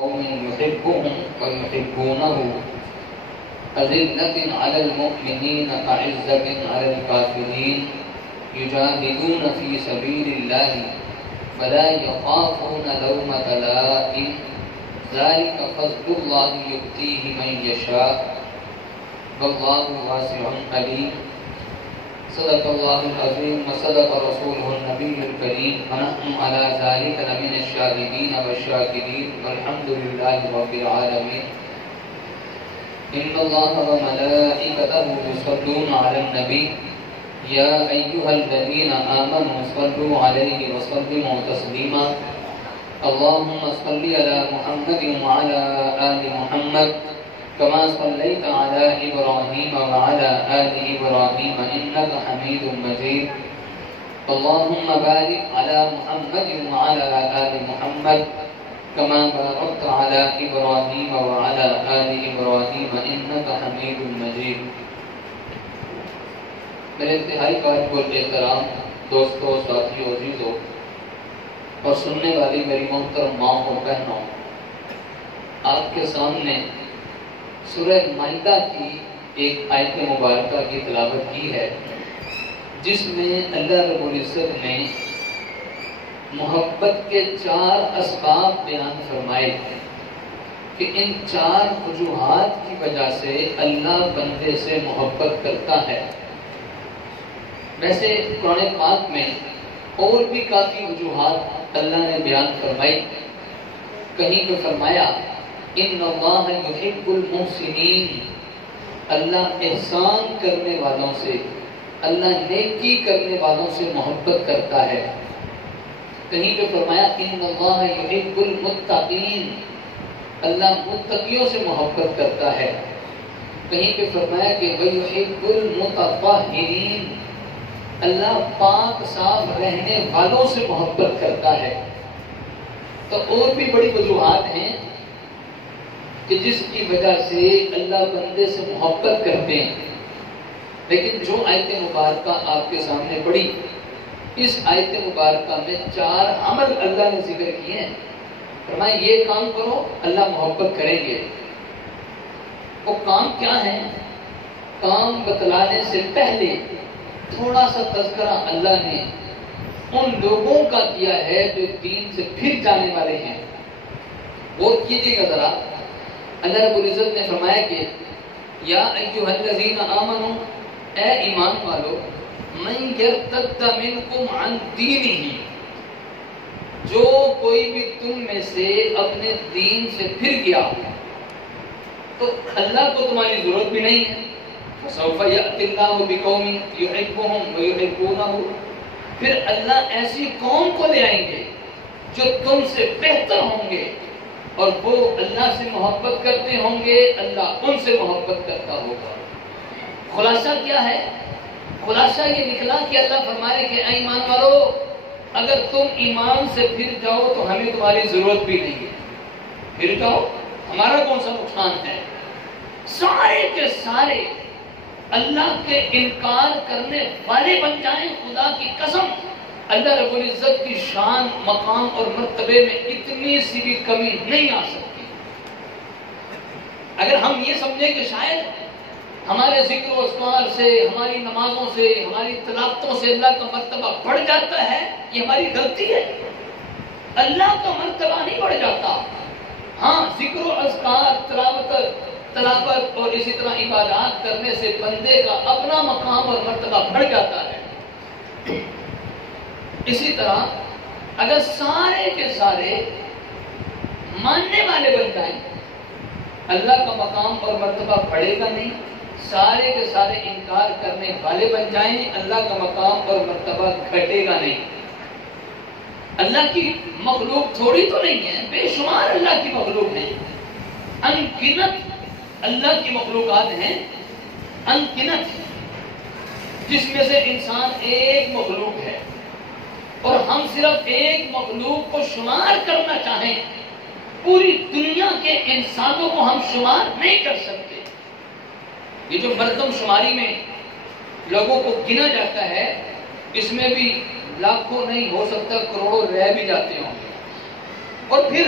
قوم يحبهم ويحبونه أذلة على المؤمنين أعزة على الكافرين يجاهدون في سبيل الله ولا يخافون لومة لائم ذلك فضل الله يؤتيه من يشاء والله واسع عليم صدق الله العظيم وصدق رسوله النبي الكريم ونحن على ذلك لمن الشاهدين والشاكرين والحمد لله رب العالمين إن الله وملائكته يصلون على النبي يا أيها الذين آمنوا صلوا عليه وسلموا تسليما اللهم صل على محمد وعلى آل محمد كما صليت على إبراهيم وعلى آل إبراهيم إنك حميد مجيد اللهم بارك على محمد وعلى آل محمد كما باركت على إبراهيم وعلى آل إبراهيم إنك حميد مجيد میرے انتہائی قابل احترام دوستوں، ساتھیوں، عزیزوں اور سننے والی میری محترم ماں اور بہنوں، آپ کے سامنے سورہ مائدہ کی ایک آیت مبارکہ کی تلاوت کی ہے، جس میں اللہ رب العزت نے محبت کے 4 اسباب بیان فرمائے کہ ان 4 وجوہات کی وجہ سے اللہ بندے سے محبت کرتا ہے۔ ویسے قرآن پاک میں اور بھی کافی وجوہات اللہ نے بیان فرمائی۔ کہیں پہ فرمایا ان اللہ یحب المحسنین، اللہ احسان کرنے والوں سے، اللہ نیکی کرنے والوں سے محبت کرتا ہے۔ کہیں پہ فرمایا ان اللہ یحب المتقین، اللہ متقیوں سے محبت کرتا ہے۔ کہیں پہ فرمایا کہ وَيُحِبُّ الْمُتَطَهِّرِينَ، اللہ پاک صاف رہنے والوں سے محبت کرتا ہے۔ تو اور بھی بڑی وجوہات ہیں کہ جس کی وجہ سے اللہ بندے سے محبت کرتے ہیں، لیکن جو آیت مبارکہ آپ کے سامنے پڑھی، اس آیت مبارکہ میں 4 عمل اللہ نے ذکر کیے ہیں۔ فرمایا یہ کام کرو اللہ محبت کریں گے۔ وہ کام کیا ہے؟ کام بتلانے سے پہلے تھوڑا سا تذکرہ اللہ نے ان لوگوں کا کیا ہے جو دین سے پھر جانے والے ہیں۔ غور کیجیے گا ذرا، اللہ رب العزت نے فرمایا کہ یا ایھا الذین آمنوا، اے ایمان والو، من یرتد منکم عن دینہ، جو کوئی بھی تم میں سے اپنے دین سے پھر گیا تو اللہ کو تمہاری ضرورت بھی نہیں ہے۔ فسوف یأتی اللہ بقوم یحبهم ویحبونه، پھر اللہ ایسی قوم کو لے آئیں گے جو تم سے بہتر ہوں گے اور وہ اللہ سے محبت کرتے ہوں گے، اللہ ان سے محبت کرتا ہوگا۔ خلاصہ کیا ہے؟ خلاصہ یہ نکلا کہ اللہ فرمائے کہ اے ایمان والو، اگر تم ایمان سے پھر جاؤ تو ہمیں تمہاری ضرورت بھی نہیں ہے، پھر جاؤ، ہمارا کون سا نقصان ہے؟ سارے کے سارے اللہ کے انکار کرنے والے بن جائیں، خدا کی قسم اللہ رب العزت کی شان، مقام اور مرتبے میں اتنی سی بھی کمی نہیں آ سکتی۔ اگر ہم یہ سمجھیں کہ شاید ہمارے ذکر و اذکار سے، ہماری نمازوں سے، ہماری تلاوتوں سے اللہ کا مرتبہ بڑھ جاتا ہے، یہ ہماری غلطی ہے۔ اللہ کا مرتبہ نہیں بڑھ جاتا، ہاں ذکر و اذکار، تلاوت اور اسی طرح عبادات کرنے سے بندے کا اپنا مقام اور مرتبہ بڑھ جاتا ہے۔ اسی طرح اگر سارے کے سارے ماننے والے بن جائیں، اللہ کا مقام اور مرتبہ بڑھے گا نہیں۔ سارے کے سارے انکار کرنے والے بن جائیں، اللہ کا مقام اور مرتبہ گھٹے گا نہیں۔ اللہ کی مخلوق تھوڑی تو نہیں ہے، بے شمار اللہ کی مخلوق ہے، ان گنت اللہ کی مخلوقات ہیں، ان گنت، جس میں سے انسان ایک مخلوق ہے، اور ہم صرف ایک مخلوق کو شمار کرنا چاہیں، پوری دنیا کے انسانوں کو ہم شمار نہیں کر سکتے۔ یہ جو مردم شماری میں لوگوں کو گنا جاتا ہے، اس میں بھی لاکھوں نہیں، ہو سکتا کروڑوں رہ بھی جاتے ہوں گے۔ اور پھر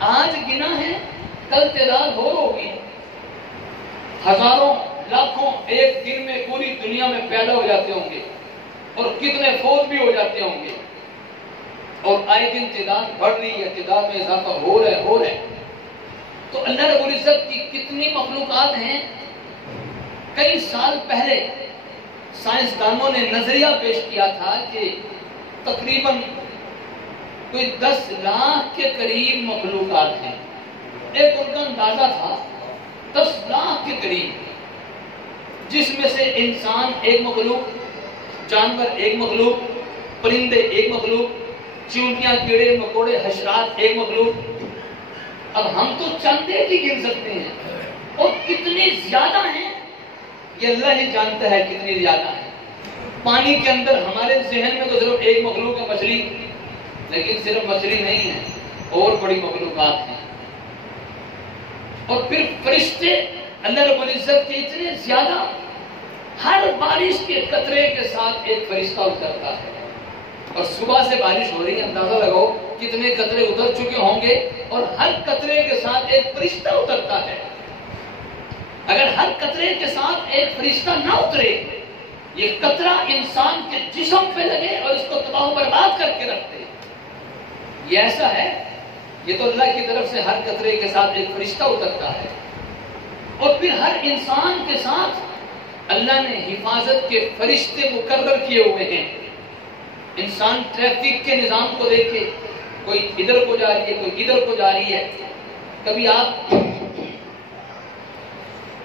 آج گنا ہے، کل تعداد اور ہوگی، ہزاروں لاکھوں ایک دن میں پوری دنیا میں پیدا ہو جاتے ہوں گے اور کتنے فوج بھی ہو جاتے ہوں گے، اور آئے دن تعداد بڑھ رہی ہے، تعداد میں اضافہ ہو رہا ہے۔ تو اللہ رب العزت کی کتنی مخلوقات ہیں۔ کئی سال پہلے سائنسدانوں نے نظریہ پیش کیا تھا کہ تقریباً کوئی 10 لاکھ کے قریب مخلوقات ہیں۔ ایک ان کا اندازہ تھا 10 لاکھ کے قریب، جس میں سے انسان ایک مخلوق، جانور ایک مخلوق، پرندے ایک مخلوق، چیونٹیاں، کیڑے مکوڑے، حشرات ایک مخلوق۔ اب ہم تو چند ایک ہی گن سکتے ہیں، اور کتنے زیادہ ہیں یہ اللہ ہی جانتا ہے کتنی زیادہ ہیں۔ پانی کے اندر ہمارے ذہن میں تو صرف ایک مخلوق ہے، مچھلی، لیکن صرف مچھلی نہیں ہے، اور بڑی مخلوقات ہیں۔ اور پھر فرشتے اللہ رب العزت کے اتنے زیادہ، ہر بارش کے قطرے کے ساتھ ایک فرشتہ اترتا ہے، اور صبح سے بارش ہو رہی ہے، اندازہ لگاؤ کتنے قطرے اتر چکے ہوں گے، اور ہر قطرے کے ساتھ ایک فرشتہ اترتا ہے۔ اگر ہر قطرے کے ساتھ ایک فرشتہ نہ اترے، یہ قطرہ انسان کے جسم پہ لگے اور اس کو تباہ و برباد کر کے رکھ دے، یہ ایسا ہے، یہ تو اللہ کی طرف سے ہر قطرے کے ساتھ ایک فرشتہ اترتا ہے۔ اور پھر ہر انسان کے ساتھ اللہ نے حفاظت کے فرشتے مقرر کیے ہوئے ہیں۔ انسان ٹریفک کے نظام کو دیکھے، کوئی ادھر کو جا رہی ہے، کوئی ادھر کو جا رہی ہے، کبھی آپ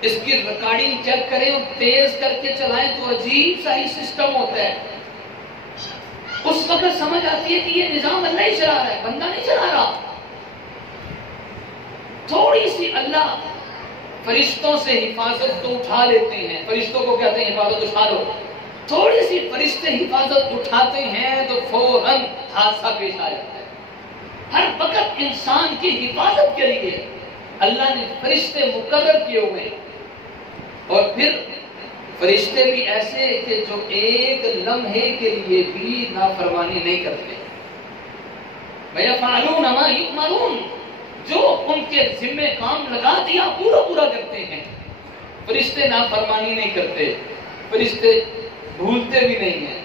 اس کی ریکارڈنگ چیک کریں اور تیز کر کے چلائیں تو عجیب سا ہی سسٹم ہوتا ہے۔ اس وقت سمجھ آتی ہے کہ یہ نظام اللہ ہی چلا رہا ہے، بندہ نہیں چلا رہا۔ تھوڑی سی اللہ فرشتوں سے حفاظت تو اٹھا لیتے ہیں، فرشتوں کو کہتے ہیں حفاظت اٹھا لو، تھوڑی سی فرشتے حفاظت اٹھاتے ہیں تو فوراً حادثہ پیش آ جاتا ہے۔ ہر وقت انسان کی حفاظت کے لیے اللہ نے فرشتے مقرر کیے ہوئے، اور پھر فرشتے بھی ایسے کہ جو ایک لمحے کے لیے بھی نافرمانی نہیں کرتے۔ وَيَفْعَلُونَ مَا يُؤْمَرُونَ، جو ان کے ذمہ کام لگا دیا پورا کرتے ہیں۔ فرشتے نافرمانی نہیں کرتے، فرشتے بھولتے بھی نہیں ہیں،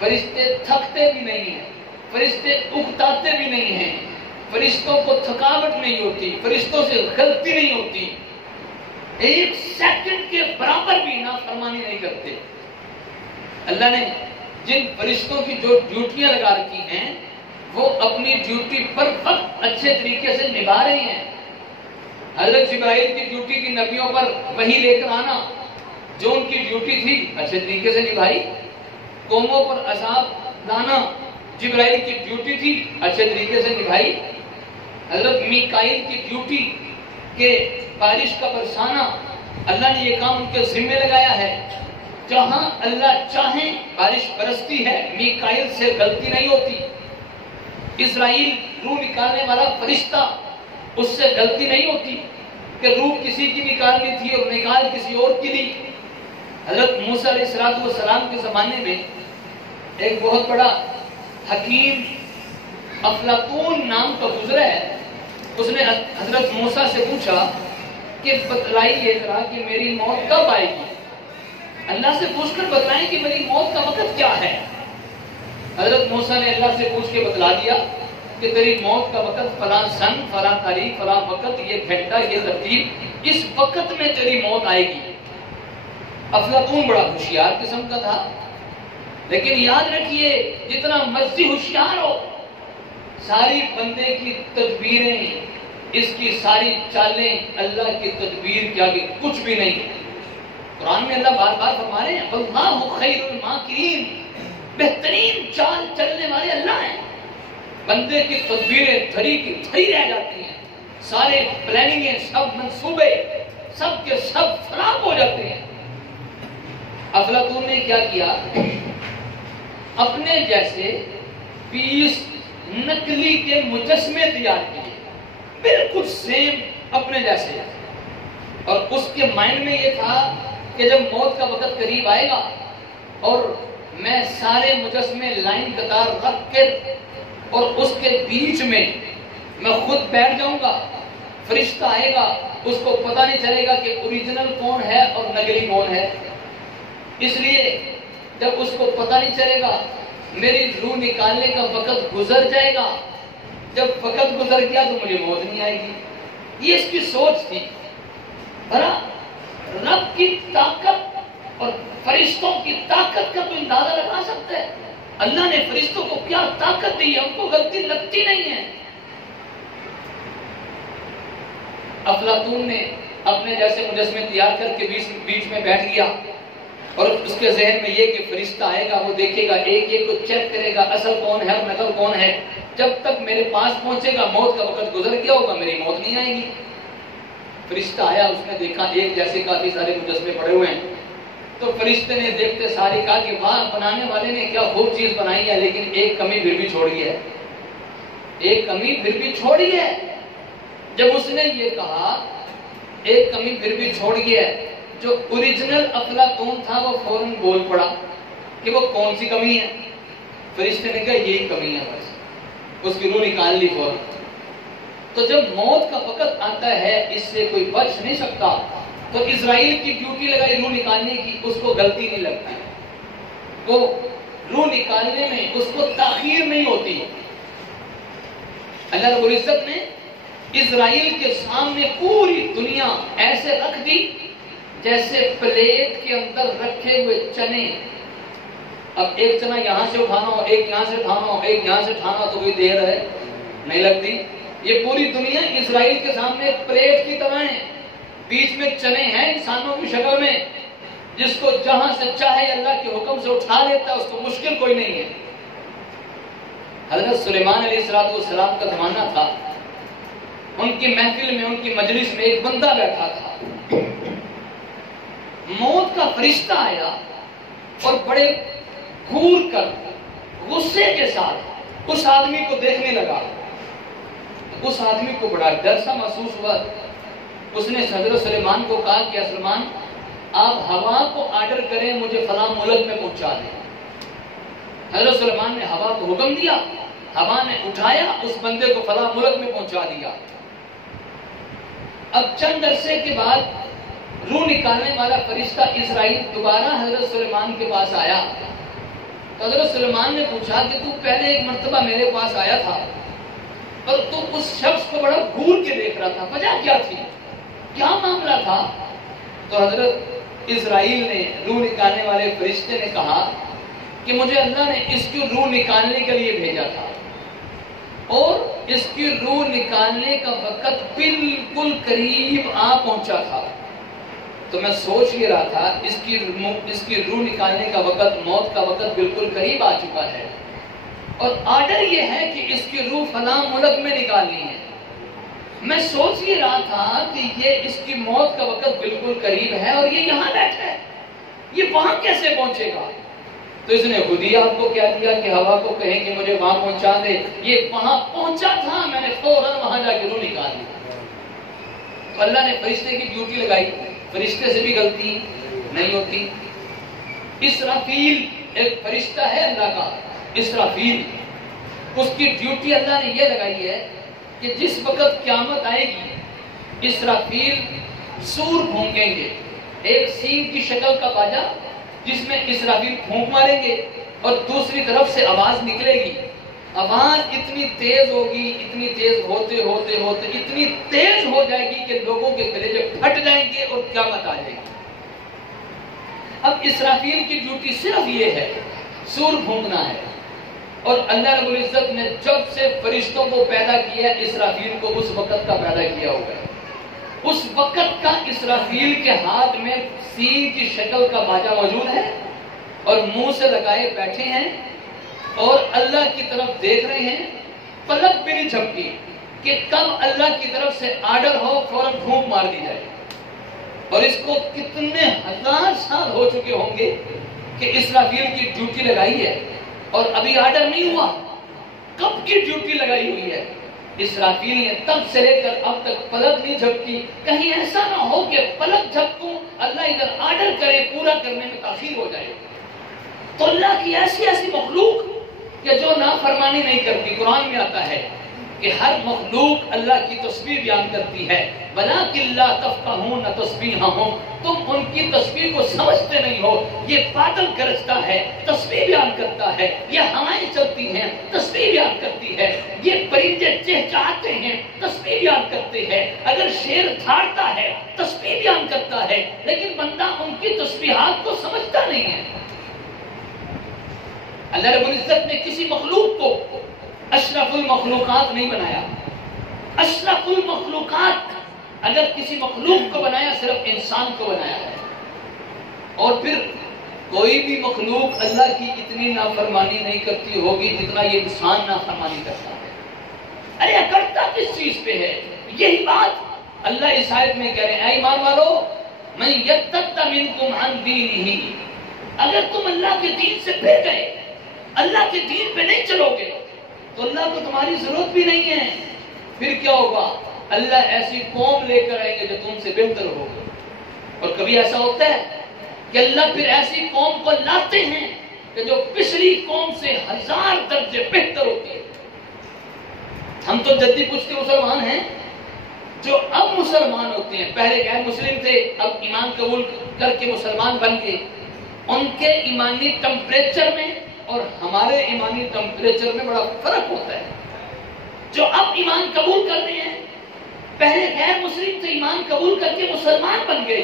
فرشتے تھکتے بھی نہیں ہیں، فرشتے اکتاتے بھی نہیں ہیں، فرشتوں کو تھکاوٹ نہیں ہوتی، فرشتوں سے غلطی نہیں ہوتی، ایک سیکنڈ کے برابر بھی نافرمانی نہیں کرتے۔ اللہ نے جن فرشتوں کی جو ڈیوٹیاں لگا رکھی ہیں وہ اپنی ڈیوٹی پر وقت اچھے طریقے سے نبھا رہے ہیں۔ حضرت جبرائیل کی ڈیوٹی کی نبیوں پر وحی لے کر آنا، جو ان کی ڈیوٹی تھی اچھے طریقے سے نبھائی۔ قوموں پر عذاب لانا جبرائیل کی ڈیوٹی تھی، اچھے طریقے سے نبھائی۔ حضرت میکائیل کی ڈیوٹی کہ بارش کا برسانا، اللہ نے یہ کام ان کے ذمہ لگایا ہے۔ جہاں اللہ چاہیں بارش برستی ہے، میکائیل سے غلطی نہیں ہوتی۔ اسرائیل روح نکالنے والا فرشتہ، اس سے غلطی نہیں ہوتی کہ روح کسی کی نکالنی تھی اور نکال کسی اور کی دی۔ حضرت موسیٰ علیہ السلام کے زمانے میں ایک بہت بڑا حکیم افلاطون نام کا گزرا ہے، اس نے حضرت موسیٰ سے پوچھا کہ بتلائیے ذرا کہ میری موت کب آئے گی، اللہ سے پوچھ کر بتلائیں کہ میری موت کا وقت کیا ہے۔ حضرت موسیٰ نے اللہ سے پوچھ کے بتلا دیا کہ تیری موت کا وقت فلاں سن، فلاں تاریخ، فلاں وقت، یہ گھنٹہ، یہ ترتیب، اس وقت میں تیری موت آئے گی۔ افلاطون بڑا ہوشیار قسم کا تھا، لیکن یاد رکھیے جتنا مرضی ہوشیار ہو، ساری بندے کی تدبیریں، اس کی ساری چالیں اللہ کی تدبیر کے آگے کچھ بھی نہیں۔ قرآن میں اللہ بار بار فرما رہے ہیں واللہ خیر الماکرین، بہترین چال چلنے والے اللہ ہیں۔ بندے کی تدبیریں دھری کی دھری رہ جاتی ہیں، سارے پلاننگیں، سب منصوبے سب کے سب خراب ہو جاتے ہیں۔ افلاطون نے کیا کیا، اپنے جیسے 20 نقلی کے مجسمے تیار کیے، بالکل سیم اپنے جیسے، اور اس کے مائنڈ میں یہ تھا کہ جب موت کا وقت قریب آئے گا اور میں سارے مجسمے لائن قطار رکھ کر اور اس کے بیچ میں میں خود بیٹھ جاؤں گا، فرشتہ آئے گا، اس کو پتہ نہیں چلے گا کہ اوریجنل کون ہے اور نقلی کون ہے. اس لیے جب اس کو پتہ نہیں چلے گا، میری روح نکالنے کا وقت گزر جائے گا. جب وقت گزر گیا تو مجھے موت نہیں آئے گی. یہ اس کی سوچ تھی. رب کی طاقت اور فرشتوں کی طاقت کا تو اندازہ لگا سکتے ہیں. اللہ نے فرشتوں کو کیا طاقت دی ہے، ان کو غلطی لگتی نہیں ہے. افلاطون نے اپنے جیسے مجسمے تیار کر کے بیچ میں بیٹھ گیا اور اس کے ذہن میں یہ کہ فرشتہ آئے گا، وہ دیکھے گا، ایک ایک کو چیک کرے گا اصل کون ہے اور نقل کون ہے. جب تک میرے پاس پہنچے گا موت کا وقت گزر گیا ہوگا، میری موت نہیں آئے گی. فرشتہ آیا، اس نے دیکھا ایک جیسے کافی سارے مجسمے پڑے ہوئے ہیں. تو فرشتے نے دیکھتے سارے کہا کہ واہ، بنانے والے نے کیا خوب چیز بنائی ہے، لیکن ایک کمی پھر بھی چھوڑی ہے، ایک کمی پھر بھی چھوڑی ہے. جب اس نے یہ کہا ایک کمی پھر بھی چھوڑ گیا ہے، جو اوریجنل افلاطون تھا وہ فوراً بول پڑا کہ وہ کون سی کمی ہے. فرشتے نے کہا یہی کمی ہے، بس اس کی روح نکال لی فوراً. تو جب موت کا وقت آتا ہے اس سے کوئی بچ نہیں سکتا. تو اسرائیل کی ڈیوٹی لگائی روح نکالنے کی، اس کو غلطی نہیں لگتی، وہ روح نکالنے میں اس کو تاخیر نہیں ہوتی. اللہ رب العزت نے اسرائیل کے سامنے پوری دنیا ایسے رکھ دی جیسے پلیٹ کے اندر رکھے ہوئے چنے. اب ایک چنا یہاں سے اٹھانا ہو، ایک یہاں سے اٹھانا ہو، ایک یہاں سے اٹھانا ہو تو کوئی دیر ہے نہیں لگتی. یہ پوری دنیا اسرائیل کے سامنے پلیٹ کی طرح ہے. بیچ میں چنے ہیں انسانوں کی شکل میں، جس کو جہاں سے چاہے اللہ کے حکم سے اٹھا لیتا ہے، اس کو مشکل کوئی نہیں ہے. حضرت سلیمان علیہ السلام کا زمانہ تھا. ان کی محفل میں، ان کی مجلس میں ایک بندہ بیٹھا تھا. موت کا فرشتہ آیا اور بڑے گھور کر غصے کے ساتھ اس آدمی کو دیکھنے لگا. اس آدمی کو بڑا ڈر سا محسوس ہوا. اس نے حضرت سلیمان کو کہا کہ سلیمان، آپ ہوا کو آرڈر کریں مجھے فلاں ملک میں پہنچا دیں. حضرت سلیمان نے ہوا کو حکم دیا، ہوا نے اٹھایا اس بندے کو فلاں ملک میں پہنچا دیا. اب چند عرصے کے بعد روح نکالنے والا فرشتہ اسرائیل دوبارہ حضرت سلیمان کے پاس آیا. تو حضرت سلیمان نے پوچھا کہ تو پہلے ایک مرتبہ میرے پاس آیا تھا اور تو اس شخص کو بڑا گھور کے دیکھ رہا تھا، وجہ کیا تھی، کیا معاملہ تھا؟ تو حضرت اسرائیل نے، روح نکالنے والے فرشتے نے کہا کہ مجھے اللہ نے اس کی روح نکالنے کے لیے بھیجا تھا اور اس کی روح نکالنے کا وقت بالکل قریب آ پہنچا تھا. تو میں سوچ یہ رہا تھا اس کی روح نکالنے کا وقت، موت کا وقت بالکل قریب آ چکا ہے اور آرڈر یہ ہے کہ اس کی روح فلاں ملک میں نکالنی ہے. میں سوچ یہ رہا تھا کہ یہ اس کی موت کا وقت بالکل قریب ہے اور یہ یہاں بیٹھا ہے، یہ وہاں کیسے پہنچے گا؟ تو اس نے خود ہی آپ کو کیا دیا کہ ہوا کو کہیں کہ مجھے وہاں پہنچا دے. یہ وہاں پہنچا تھا، میں نے فوراً وہاں جا کے روح نکال دی. تو اللہ نے فرشتے کی ڈیوٹی لگائی. فرشتے سے بھی غلطی نہیں ہوتی. اسرافیل ایک فرشتہ ہے اللہ کا، اسرافیل، اس کی ڈیوٹی اللہ نے یہ لگائی ہے کہ جس وقت قیامت آئے گی اسرافیل سور پھونکیں گے. ایک سینگ کی شکل کا باجا جس میں اسرافیل پھونک ماریں گے اور دوسری طرف سے آواز نکلے گی. آواز اتنی تیز ہوگی، اتنی تیز ہوتے ہوتے ہوتے اتنی تیز ہو جائے گی کہ لوگوں کے کلیجے پھٹ جائیں گے اور قیامت آ جائے گی. اب اسرافیل کی ڈیوٹی صرف یہ ہے، سور پھونکنا ہے. اور اللہ رب العزت نے جب سے فرشتوں کو پیدا کیا اسرافیل کو اس وقت کا پیدا کیا ہوگا. اس وقت کا اسرافیل کے ہاتھ میں سینگ کی شکل کا باجا موجود ہے اور منہ سے لگائے بیٹھے ہیں اور اللہ کی طرف دیکھ رہے ہیں. پلک بھی نہیں جھپکی کہ کب اللہ کی طرف سے آرڈر ہو فوراً پھونک مار دی جائے. اور اس کو کتنے ہزار سال ہو چکے ہوں گے کہ اسرافیل کی ڈیوٹی لگائی ہے اور ابھی آرڈر نہیں ہوا. کب کی ڈیوٹی لگائی ہوئی ہے اسرافیل نے، تب سے لے کر اب تک پلک نہیں جھپکی. کہیں ایسا نہ ہو کہ پلک جھپکوں اللہ ادھر آرڈر کرے پورا کرنے میں تاخیر ہو جائے. تو اللہ کی ایسی ایسی مخلوق کہ جو نافرمانی نہیں کرتی. قرآن میں آتا ہے کہ ہر مخلوق اللہ کی تسبیح بیان کرتی ہے، وَلَٰكِن لَّا تَفْقَهُونَ تَسْبِيحَهُمْ، تم ان کی تسبیح کو سمجھتے نہیں ہو۔ یہ بادل گرجتا ہے، تسبیح بیان کرتا ہے، یہ ہوائیں چلتی ہیں، تسبیح بیان کرتی ہے، یہ پرندے چہچہاتے ہیں، تسبیح بیان کرتے ہیں، اگر شیر دھاڑتا ہے تسبیح بیان کرتا ہے، لیکن بندہ ان کی تسبیحات کو سمجھتا نہیں ہے۔ اللہ رب العزت نے کسی مخلوق کو اشرف المخلوقات نہیں بنایا۔ اشرف المخلوقات اگر کسی مخلوق کو بنایا صرف انسان کو بنایا ہے، اور پھر کوئی بھی مخلوق اللہ کی اتنی نافرمانی نہیں کرتی ہوگی جتنا یہ انسان نافرمانی کرتا ہے۔ ارے کرتا کس چیز پہ ہے؟ یہی بات اللہ اس آیت میں کہہ رہے ہیں، اے ایمان والو، من یرتد منکم عن دینہ، اگر تم اللہ کے دین سے پھر گئے، اللہ کے دین پہ نہیں چلو گے، تو اللہ کو تمہاری ضرورت بھی نہیں ہے۔ پھر کیا ہوگا؟ اللہ ایسی قوم لے کر آئیں گے جو تم سے بہتر ہوگی۔ اور کبھی ایسا ہوتا ہے کہ اللہ پھر ایسی قوم کو لاتے ہیں کہ جو پچھلی قوم سے 1000 درجے بہتر ہوتی ہے۔ ہم تو جدی پشتی مسلمان ہیں جو اب مسلمان ہوتے ہیں، پہلے غیر مسلم تھے، اب ایمان قبول کر کے مسلمان بن گئے۔ ان کے ایمانی ٹمپریچر میں اور ہمارے ایمانی ٹمپریچر میں بڑا فرق ہوتا ہے۔ جو اب ایمان قبول کر رہے ہیں، پہلے غیر مسلم سے ایمان قبول کر کے مسلمان بن گئے،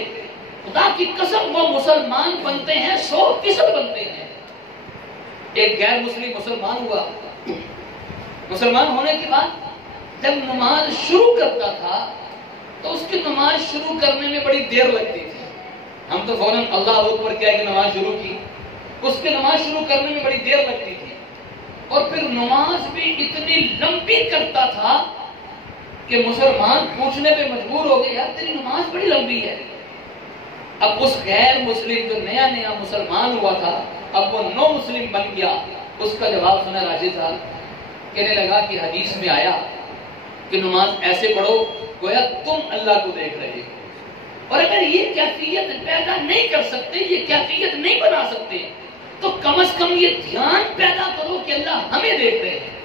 خدا کی قسم وہ مسلمان بنتے ہیں 100% بنتے ہیں۔ ایک غیر مسلم مسلمان ہوا، مسلمان ہونے کے بعد جب نماز شروع کرتا تھا تو اس کی نماز شروع کرنے میں بڑی دیر لگتی تھی۔ ہم تو فوراً اللہ اکبر کہہ کے نماز شروع کی، اس کی نماز شروع کرنے میں بڑی دیر لگتی تھی، اور پھر نماز بھی اتنی لمبی کرتا تھا کہ مسلمان پوچھنے پہ مجبور ہو گئے، یار تیری نماز بڑی لمبی ہے۔ اب اس غیر مسلم جو نیا نیا مسلمان ہوا تھا، اب وہ نو مسلم بن گیا، اس کا جواب سنا راشد صاحب، کہنے لگا کہ حدیث میں آیا کہ نماز ایسے پڑھو گویا تم اللہ کو دیکھ رہے ہو، اور اگر یہ کیفیت پیدا نہیں کر سکتے، یہ کیفیت نہیں بنا سکتے، تو کم از کم یہ دھیان پیدا کرو کہ اللہ ہمیں دیکھ رہے ہیں۔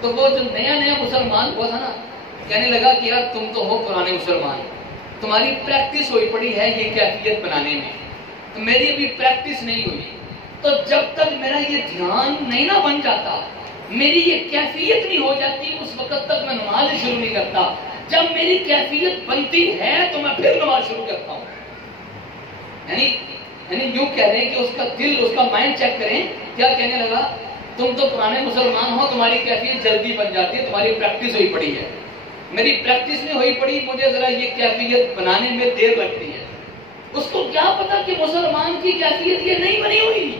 تو وہ جو نیا نیا مسلمان ہوا تھا نا، کہنے لگا کہ یار تم تو ہو پرانے مسلمان، تمہاری پریکٹس ہوئی پڑی ہے یہ کیفیت بنانے میں، تو میری ابھی پریکٹس نہیں ہوئی، تو جب تک میرا یہ دھیان نہیں نہ بن جاتا، میری یہ کیفیت نہیں ہو جاتی، اس وقت تک میں نماز شروع نہیں کرتا۔ جب میری کیفیت بنتی ہے تو میں پھر نماز شروع کرتا ہوں۔ یعنی یوں کہہ رہے ہیں کہ اس کا دل، اس کا مائنڈ چیک کریں، کیا کہنے لگا؟ تم تو پرانے مسلمان ہو، تمہاری کیفیت جلدی بن جاتی ہے، تمہاری پریکٹس ہوئی پڑی ہے، میری پریکٹس نہیں ہوئی پڑی، مجھے ذرا یہ کیفیت بنانے میں دیر لگتی ہے۔ اس کو کیا پتا کہ مسلمان کی کیفیت یہ نہیں بنی ہوئی،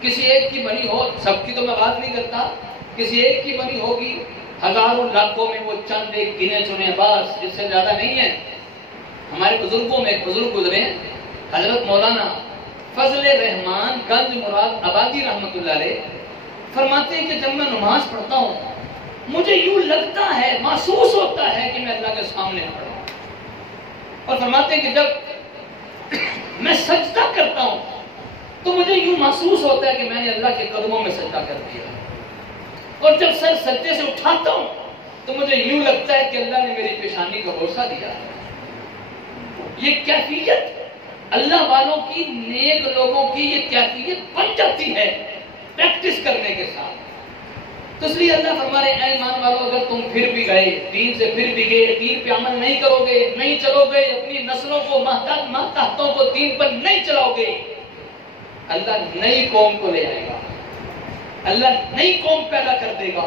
کسی ایک کی بنی ہو، سب کی تو میں بات نہیں کرتا، کسی ایک کی بنی ہوگی، ہزاروں لاکھوں میں وہ چند ایک گنے چنے بس، اس سے زیادہ نہیں ہے۔ ہمارے بزرگوں میں ایک بزرگ گزرے، حضرت مولانا فضل رحمان گنج مراد آبادی رحمت اللہ علیہ، فرماتے ہیں کہ جب میں نماز پڑھتا ہوں مجھے یوں لگتا ہے، محسوس ہوتا ہے کہ میں اللہ کے سامنے کھڑا ہوں، اور فرماتے ہیں کہ جب میں سجدہ کرتا ہوں تو مجھے یوں محسوس ہوتا ہے کہ میں نے اللہ کے قدموں میں سجدہ کر دیا، اور جب سر سجدے سے اٹھاتا ہوں تو مجھے یوں لگتا ہے کہ اللہ نے میری پیشانی کو بوسہ دیا۔ یہ کیفیت اللہ والوں کی، نیک لوگوں کی یہ کیفیت بن جاتی ہے پریکٹس کرنے کے ساتھ۔ تو اس لیے اللہ فرما رہے ہیں، اے ایمان والو، اگر تم پھر بھی گئے، دین سے پھر بھی گئے، دین پہ عمل نہیں کرو گے، نہیں چلو گے، اپنی نسلوں کو، ماتحتوں کو دین پر نہیں چلاؤ گے، اللہ نئی قوم کو لے آئے گا، اللہ نئی قوم پیدا کر دے گا۔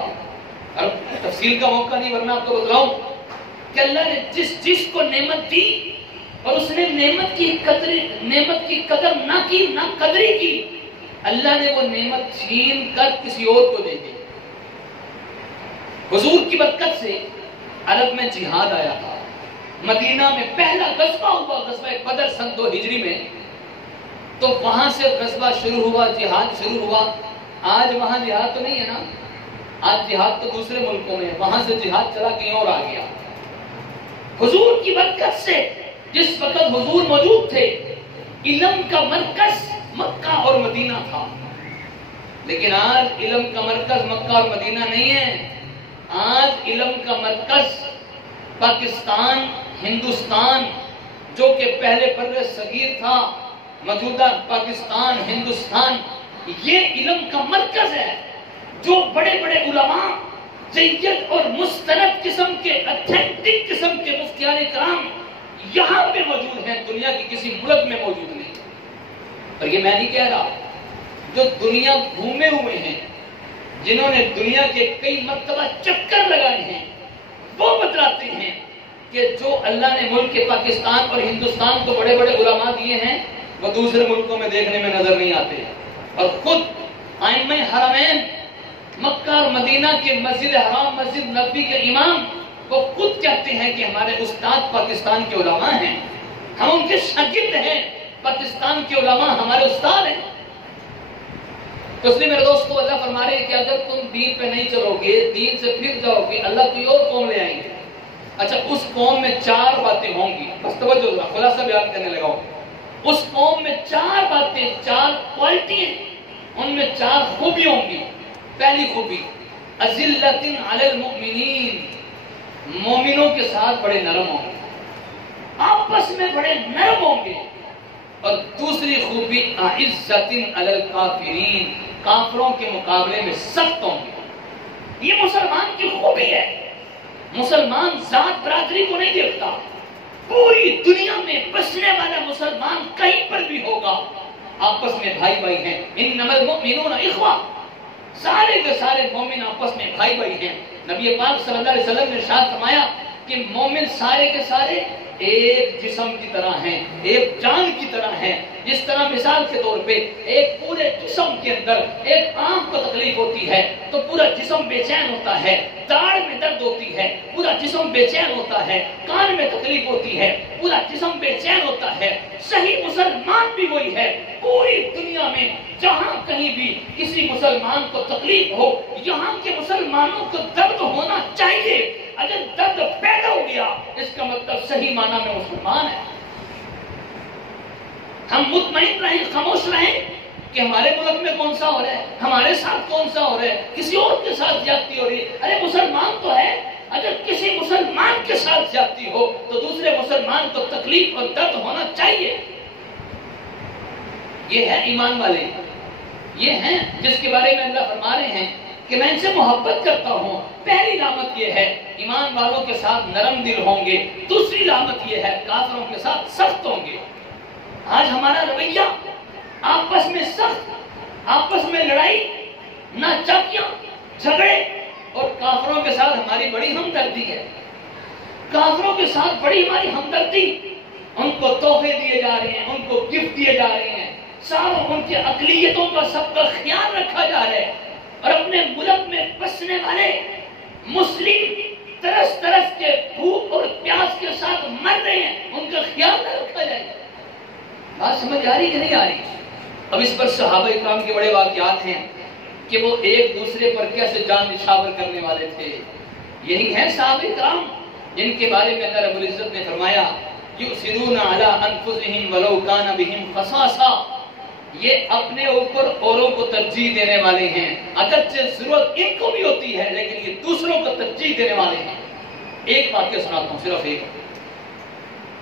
اور تفصیل کا موقع نہیں، ورنہ آپ کو بتلاؤں کہ اللہ نے جس کو نعمت دی اور اس نے نعمت کی قدر نہ کی، نہ قدری کی، اللہ نے وہ نعمت چھین کر کسی اور کو دے دی۔ حضور کی برکت سے عرب میں جہاد آیا تھا، مدینہ میں پہلا غزوہ ہوا، غزوہ بدر سن 2 ہجری میں، تو وہاں سے غزوہ شروع ہوا، جہاد شروع ہوا۔ آج وہاں جہاد تو نہیں ہے نا، آج جہاد تو دوسرے ملکوں میں ہے، وہاں سے جہاد چلا کہیں اور آ گیا۔ حضور کی برکت سے جس وقت حضور موجود تھے، علم کا مرکز مکہ اور مدینہ تھا، لیکن آج علم کا مرکز مکہ اور مدینہ نہیں ہے، آج علم کا مرکز پاکستان، ہندوستان، جو کہ پہلے بر صغیر تھا، موجودہ پاکستان، ہندوستان، یہ علم کا مرکز ہے، جو بڑے بڑے علماء جید اور مستند قسم کے، اتھینٹک قسم کے مفتیان کرام یہاں پہ موجود ہیں، دنیا کی کسی ملک میں موجود نہیں۔ اور یہ میں نہیں کہہ رہا، جو دنیا گھومے ہوئے ہیں، جنہوں نے دنیا کے کئی مرتبہ چکر لگائے ہیں، وہ بتلاتے ہیں کہ جو اللہ نے ملک کے پاکستان اور ہندوستان کو بڑے بڑے علماء دیے ہیں، وہ دوسرے ملکوں میں دیکھنے میں نظر نہیں آتے۔ اور خود ائمہ حرمین مکہ اور مدینہ کے مسجد حرام، مسجد نبوی کے امام، وہ خود کہتے ہیں کہ ہمارے استاد پاکستان کے علماء ہیں، ہم ان کے شاگرد ہیں، پاکستان کے علماء ہمارے استاد ہیں۔ تو اس لیے میرے دوستو، اللہ فرما رہے ہیں کہ اگر تم دین پہ نہیں چلو گے، دین سے پھر جاؤ گے، اللہ کوئی اور قوم لے آئیں گے۔ اچھا، اس قوم میں 4 باتیں ہوں گی، بس توجہ ذرا، خلاصہ بیان کرنے لگا ہوں۔ اس قوم میں 4 باتیں، 4 کوالٹی ہیں، ان میں 4 خوبی ہوں گی۔ پہلی خوبی، اذلۃ علی المؤمنین، مومنوں کے ساتھ بڑے نرم ہوں گے، آپس میں بڑے نرم ہوں گے۔ اور دوسری خوبی، اعزۃ علی الکافرین، کافروں کے مقابلے میں سخت ہوں گے۔ یہ مسلمان کی خوبی ہے۔ مسلمان ذات برادری کو نہیں دیکھتا، پوری دنیا میں بسنے والا مسلمان کہیں پر بھی ہوگا، آپس میں بھائی بھائی ہیں۔ انما المؤمنون اخوہ، سارے کے سارے مومن آپس میں بھائی بھائی ہیں۔ نبی پاک صلی اللہ علیہ وسلم نے ارشاد فرمایا کہ مومن سارے کے سارے ایک جسم کی طرح ہیں، ایک جان کی طرح ہیں۔ جس طرح مثال کے طور پہ ایک پورے جسم کے اندر ایک آنکھ کو تکلیف ہوتی ہے تو پورا جسم بے چین ہوتا ہے، داڑھ میں درد ہوتی ہے پورا جسم بے چین ہوتا ہے، کان میں تکلیف ہوتی ہے پورا جسم بے چین ہوتا ہے۔ صحیح مسلمان بھی وہی ہے۔ پوری دنیا میں جہاں کہیں بھی کسی مسلمان کو تکلیف ہو، یہاں کے مسلمانوں کو درد ہونا چاہیے۔ اگر درد پیدا ہو گیا، اس کا مطلب صحیح معنی میں مسلمان ہے۔ ہم مطمئن رہیں، خاموش رہیں کہ ہمارے ملک میں کون سا ہو رہا ہے، ہمارے ساتھ کون سا ہو رہا ہے، کسی اور کے ساتھ زیادتی ہو رہی ہے۔ ارے مسلمان تو ہے، اگر کسی مسلمان کے ساتھ زیادتی ہو تو دوسرے مسلمان کو تکلیف اور درد ہونا چاہیے۔ یہ ہے ایمان والے، یہ ہیں جس کے بارے میں اللہ فرما رہے ہیں کہ میں ان سے محبت کرتا ہوں۔ پہلی علامت یہ ہے ایمان والوں کے ساتھ نرم دل ہوں گے۔ دوسری علامت یہ ہے کافروں کے ساتھ سخت ہوں گے۔ آج ہمارا رویہ آپس میں سخت، آپس میں لڑائی، ناچاکیاں، جھگڑے، اور کافروں کے ساتھ ہماری بڑی ہمدردی ہے۔ کافروں کے ساتھ بڑی ہماری ہمدردی، ان کو تحفے دیے جا رہے ہیں، ان کو گفٹ دیے جا رہے ہیں، ساروں ان کی اقلیتوں کا سب کا خیال رکھا جا رہا ہے، اور اپنے ملک میں بسنے والے مسلم ترس ترس کے بھوک اور پیاس کے ساتھ مر رہے ہیں، ان کا خیال نہ رکھا جائے۔ بات سمجھ آ رہی کہ نہیں آ رہی؟ اب اس پر صحابہ اکرام کے بڑے واقعات ہیں کہ وہ ایک دوسرے پر کیسے جان نچھاور کرنے والے تھے۔ یہی ہیں صحابہ اکرام جن کے بارے میں اللہ رب العزت نے فرمایا یؤثرون علی انفسہم ولو کان بہم خصاصہ، یہ اپنے اوپر اوروں کو ترجیح دینے والے ہیں، اگرچہ ضرورت ان کو بھی ہوتی ہے لیکن یہ دوسروں کو ترجیح دینے والے ہیں۔ ایک واقعہ سناتا ہوں، صرف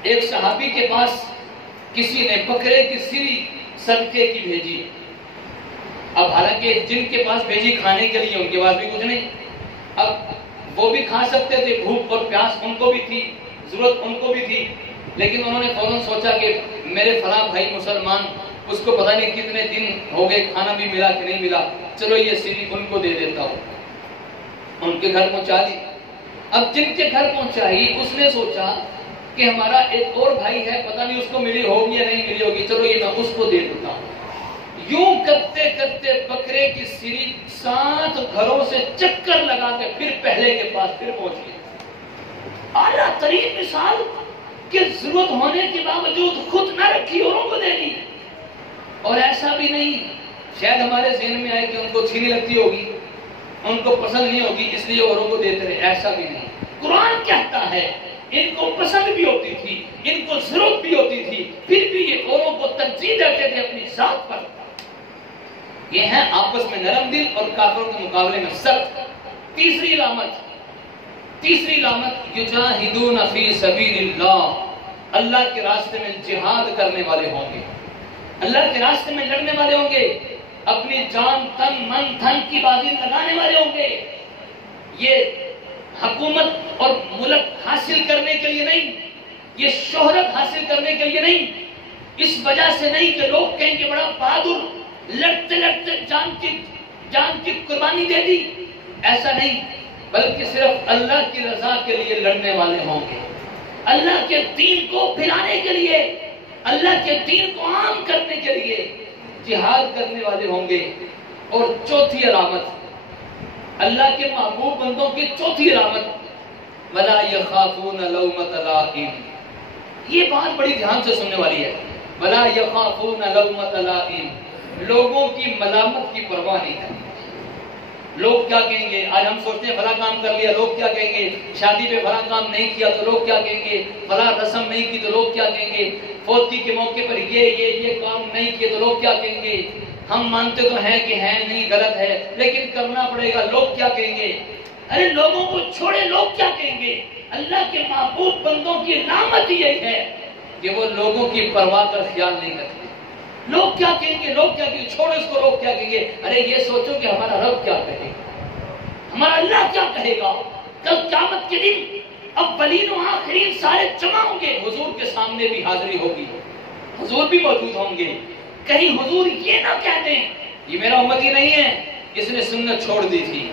ایک صحابی کے پاس کسی نے بکرے کی سری صدقے کی بھیجی۔ اب حالانکہ جن کے پاس بھیجی کھانے کے لیے ان کے پاس بھی کچھ نہیں، اب وہ بھی کھا سکتے تھے، بھوک اور پیاس ان کو بھی تھی، ضرورت ان کو بھی تھی، لیکن انہوں نے فوراً سوچا کہ میرے فلاں بھائی مسلمان، اس کو پتہ نہیں کتنے دن ہو گئے کھانا بھی ملا کہ نہیں ملا، چلو یہ سری ان کو دے دیتا ہوں۔ ان کے گھر پہنچا دی۔ اب جن کے گھر پہنچائی اس نے سوچا کہ ہمارا ایک اور بھائی ہے، پتہ نہیں اس کو ملی ہوگی یا نہیں ملی ہوگی، چلو یہ میں اس کو دے دیتا ہوں۔ یوں کرتے کرتے بکرے کی سری 7 گھروں سے چکر لگا کے پھر پہلے کے پاس پھر پہنچ گئے۔ اعلیٰ ترین مثال کہ ضرورت ہونے کے باوجود خود نہ رکھی، اوروں کو دے دی۔ اور ایسا بھی نہیں شاید ہمارے ذہن میں آئے کہ ان کو اچھی نہیں لگتی ہوگی، ان کو پسند نہیں ہوگی اس لیے اوروں کو دیتے رہے، ایسا بھی نہیں۔ قرآن کہتا ہے ان کو پسند بھی ہوتی تھی، ان کو ضرورت بھی ہوتی تھی، پھر بھی یہ اوروں کو ترجیح دیتے تھے اپنی ذات پر۔ یہ ہے آپس میں نرم دل اور کافروں کے مقابلے میں سخت۔ تیسری علامت تیسری علامت یجاہدون فی سبیل اللہ، اللہ کے راستے میں جہاد کرنے والے ہوں گے، اللہ کے راستے میں لڑنے والے ہوں گے، اپنی جان تن من دھن کی بازی لگانے والے ہوں گے۔ یہ حکومت اور ملک حاصل کرنے کے لیے نہیں، یہ شہرت حاصل کرنے کے لیے نہیں، اس وجہ سے نہیں کہ لوگ کہیں کہ بڑا بہادر لڑتے لڑتے جان کی قربانی دے دی، ایسا نہیں، بلکہ صرف اللہ کی رضا کے لیے لڑنے والے ہوں گے، اللہ کے دین کو پھیلانے کے لیے، اللہ کے دین کو عام کرنے کے لیے جہاد کرنے والے ہوں گے۔ اور چوتھی علامت، اللہ کے محبوب بندوں کی چوتھی علامت، وَلَا يَخَافُونَ لَوْمَةَ لَائِمٍ، یہ بات بڑی دھیان سے سننے والی ہے۔ وَلَا يَخَافُونَ لَوْمَةَ لَائِمٍ، لوگوں کی ملامت کی پرواہ نہیں کرتے۔ لوگ کیا کہیں گے؟ آج ہم سوچتے ہیں فلاں کام کر لیا، لوگ کیا کہیں گے؟ شادی پہ فلاں کام نہیں کیا تو لوگ کیا کہیں گے؟ فلاں رسم نہیں کی تو لوگ کیا کہیں گے؟ فوتی کے موقع پر یہ کام نہیں کیے تو لوگ کیا کہیں گے؟ ہم مانتے تو ہیں کہ ہے نہیں، غلط ہے، لیکن کرنا پڑے گا، لوگ کیا کہیں گے؟ ارے لوگوں کو چھوڑے، لوگ کیا کہیں گے؟ اللہ کے محبوب بندوں کی علامت یہی ہے کہ وہ لوگوں کی پرواہ کا خیال نہیں کرتے۔ لوگ کیا کہیں گے؟ لوگ کیا کہیں گے؟ چھوڑو اس کو، لوگ کیا کہیں گے؟ ارے یہ سوچو کہ ہمارا رب کیا کہے گا، ہمارا اللہ کیا کہے گا۔ کل قیامت کے دن اولین و آخرین سارے جمع ہوں گے، حضور کے سامنے بھی حاضری ہوگی، حضور بھی موجود ہوں گے۔ کہیں حضور یہ نہ کہہ دیں یہ میرا امتی نہیں ہے، اس نے سنت چھوڑ دی تھی،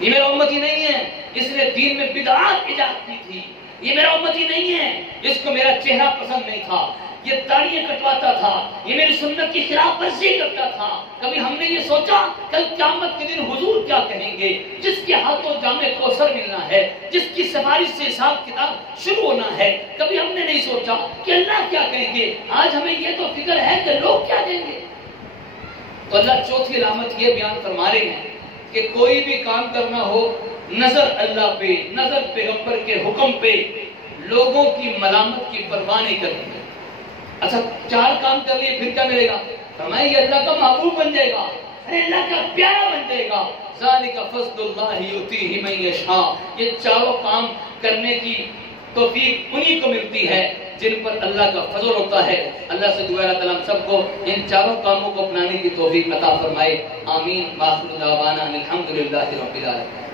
یہ میرا امتی نہیں ہے، اس نے دین میں بدعات ایجاد کی تھی، یہ میرا امتی نہیں ہے، اس کو میرا چہرہ پسند نہیں تھا، یہ داڑیاں کٹواتا تھا، یہ میری سنت کی خلاف ورزی کرتا تھا۔ کبھی ہم نے یہ سوچا کل قیامت کے دن حضور کیا کہیں گے؟ جس کے ہاتھوں جام کوثر ملنا ہے، جس کی سفارش سے حساب کتاب شروع ہونا ہے، کبھی ہم نے نہیں سوچا کہ اللہ کیا کہیں گے؟ آج ہمیں یہ تو فکر ہے کہ لوگ کیا کہیں گے۔ تو اللہ چوتھی علامت یہ بیان فرما رہے ہیں کہ کوئی بھی کام کرنا ہو، نظر اللہ پہ، نظر پیغمبر کے حکم پہ، لوگوں کی ملامت کی پرواہ نہیں کرنی ہے۔ اچھا 4 کام کر لیے پھر کیا ملے گا؟ فرمایا یہ اللہ کا محبوب بن جائے گا، اللہ کا پیارا بن جائے گا۔ ذالک فضل اللہ یؤتیہ من یشاء، یہ چاروں کام کرنے کی توفیق انہی کو ملتی ہے جن پر اللہ کا فضل ہوتا ہے۔ اللہ سے دعا ہے اللہ تعالیٰ ہم سب کو ان چاروں کاموں کو اپنانے کی توفیق عطا فرمائے، آمین۔ وآخر دعوانا الحمدللہ رب العالمین۔